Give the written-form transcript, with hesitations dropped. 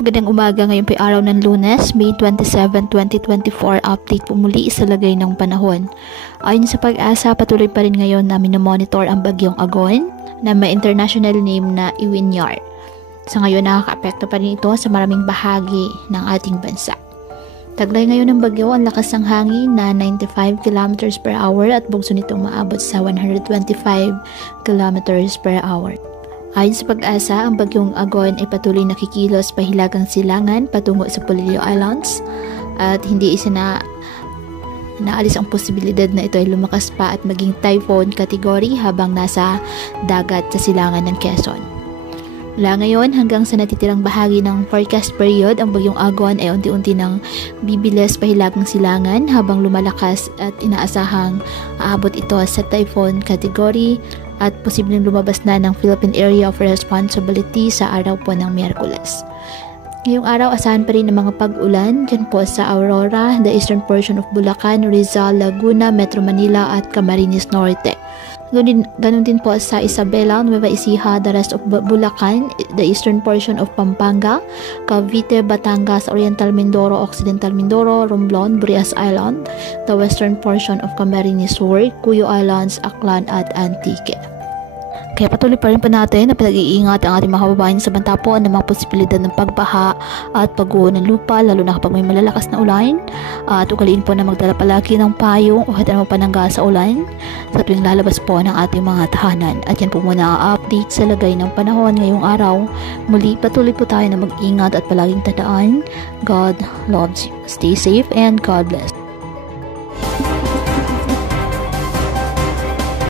Magandang umaga, ngayon po araw ng Lunes, May 27, 2024. Update po muli sa lagay ng panahon. Ayon sa Pag-asa, patuloy pa rin ngayon na minomonitor ang bagyong Agon na may international name na Iwinyar. Sa ngayon, nakaka-apekto pa rin ito sa maraming bahagi ng ating bansa. Taglay ngayon ng bagyo, ang lakas ng hangin na 95 km per hour at bugso nitong maabot sa 125 km per hour. Ayon sa Pag-asa, ang bagyong Agon ay patuloy nakikilos pahilagang silangan patungo sa Polillo Islands at hindi naalis ang posibilidad na ito ay lumakas pa at maging typhoon category habang nasa dagat sa silangan ng Quezon. Mula ngayon hanggang sa natitirang bahagi ng forecast period, ang bagyong Agon ay unti-unti nang bibilis pahilagang silangan habang lumalakas at inaasahang aabot ito sa typhoon category at posibleng lumabas na ng Philippine Area of Responsibility sa araw po ng Miyerkules. Ngayong araw, asahan pa rin ang mga pag-ulan dyan po sa Aurora, the eastern portion of Bulacan, Rizal, Laguna, Metro Manila at Camarines Norte. Ganun din po sa Isabela, Nueva Ecija, the rest of Bulacan, the eastern portion of Pampanga, Cavite, Batangas, Oriental Mindoro, Occidental Mindoro, Romblon, Burias Island, the western portion of Camarines Sur, Cuyo Islands, Aklan at Antique. Kaya patuloy pa rin po natin na pinag-iingat ang ating mga kababayan sa banta po ng mga posibilidad ng pagbaha at pagguho ng lupa, lalo na kapag may malalakas na ulan. At ugaliin po na magdala palagi ng payong o hatan mo panangga sa ulan sa tuwing lalabas po ng ating mga tahanan. At yan po muna ang update sa lagay ng panahon ngayong araw. Muli patuloy po tayo na mag-ingat at palaging tandaan, God loves you. Stay safe and God bless.